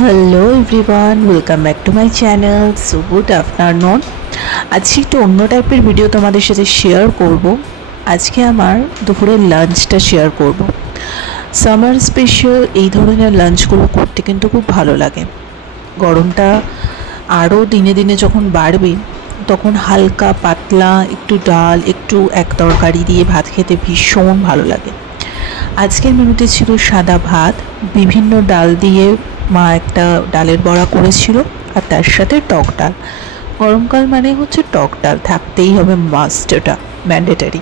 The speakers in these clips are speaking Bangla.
Hello everyone, welcome back to my channel. So good afternoon. আজকে একটু অন্য টাইপের ভিডিও তোমাদের সাথে শেয়ার করব। আজকে আমার দুপুরের লাঞ্চটা শেয়ার করব। সামার স্পেশাল এই ধরনের লাঞ্চগুলো করতে কিন্তু খুব ভালো লাগে। গরমটা আরও দিনে দিনে যখন বাড়বে তখন হালকা পাতলা একটু ডাল, একটু এক তরকারি দিয়ে ভাত খেতে ভীষণ ভালো লাগে। আজকের মেনুতে ছিল সাদা ভাত, বিভিন্ন ডাল দিয়ে মা একটা ডালের বড়া করেছিল, আর তার সাথে টক ডাল। গরমকাল মানে হচ্ছে টক ডাল থাকতেই হবে, মাস্ট, এটা ম্যান্ডেটারি।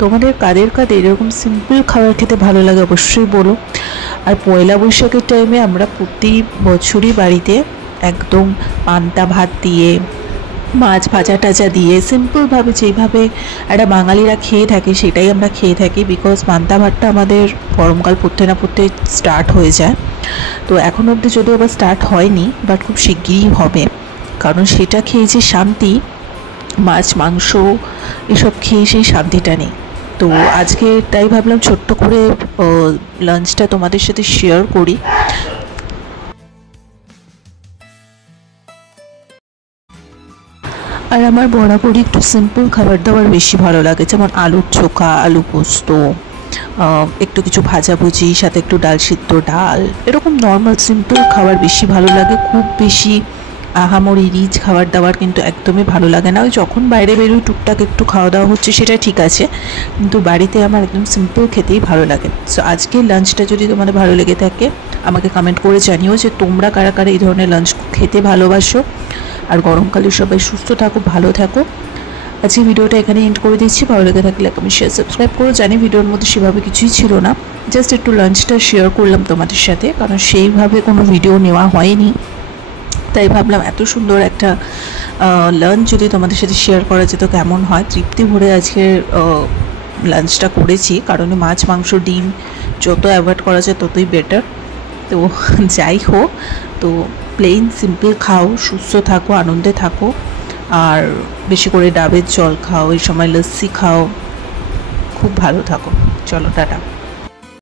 তোমাদের কাদের কাদের এরকম সিম্পল খাবার খেতে ভালো লাগে অবশ্যই বলো। আর পয়লা বৈশাখের টাইমে আমরা প্রতি বছরই বাড়িতে একদম পান্তা ভাত দিয়ে, মাছ ভাজা টাজা দিয়ে সিম্পলভাবে যেইভাবে একটা বাঙালিরা খেয়ে থাকে সেটাই আমরা খেয়ে থাকি। বিকজ পান্তা ভাতটা আমাদের গরমকাল পড়তে না পড়তে স্টার্ট হয়ে যায়। তো এখন অবধি যদিও আবার স্টার্ট হয়নি, বাট খুব শিগগিরই হবে, কারণ সেটা খেয়ে যে শান্তি, মাছ মাংস এসব খেয়ে সেই শান্তিটা নেই। তো আজকে তাই ভাবলাম ছোট্ট করে লাঞ্চটা তোমাদের সাথে শেয়ার করি। আর আমার বরাবরই একটু সিম্পল খাবার দাবার বেশি ভালো লাগে, যেমন আলুর চোখা, আলু পোস্ত, একটু কিছু ভাজাভুজি, সাথে একটু ডাল সিদ্ধ ডাল, এরকম নর্মাল সিম্পল খাবার বেশি ভালো লাগে। খুব বেশি আহামরি রিচ খাবার দাবার কিন্তু একদমই ভালো লাগে না। ওই যখন বাইরে বেরোই টুকটাক একটু খাওয়া দাওয়া হচ্ছে সেটা ঠিক আছে, কিন্তু বাড়িতে আমার একদম সিম্পল খেতেই ভালো লাগে। সো আজকের লাঞ্চটা যদি তোমাদের ভালো লেগে থাকে আমাকে কমেন্ট করে জানিও যে তোমরা কারা কারা এই ধরনের লাঞ্চ খেতে ভালোবাসো। আর গরমকালে সবাই সুস্থ থাকো, ভালো থাকো। আজকে ভিডিওটা এখানে এন্ড করে দিচ্ছি। ভালো লেগে থাকলে আমি শেয়ার সাবস্ক্রাইব করো। জানি ভিডিওর মধ্যে সেভাবে কিছুই ছিল না, জাস্ট একটু লাঞ্চটা শেয়ার করলাম তোমাদের সাথে, কারণ সেইভাবে কোনো ভিডিও নেওয়া হয়নি। তাই ভাবলাম এত সুন্দর একটা লাঞ্চ যদি তোমাদের সাথে শেয়ার করা যেত কেমন হয়। তৃপ্তি ভরে আজকের লাঞ্চটা করেছি, কারণ মাছ মাংস ডিম যত অ্যাভয়েড করা যায় ততই বেটার। তো যাই হোক, তো প্লেন সিম্পল খাও, সুস্থ থাকো, আনন্দে থাকো, আর বেশি করে ডাবের জল খাও, এই সময় লস্যি খাও, খুব ভালো থাকো। চলো টাটা।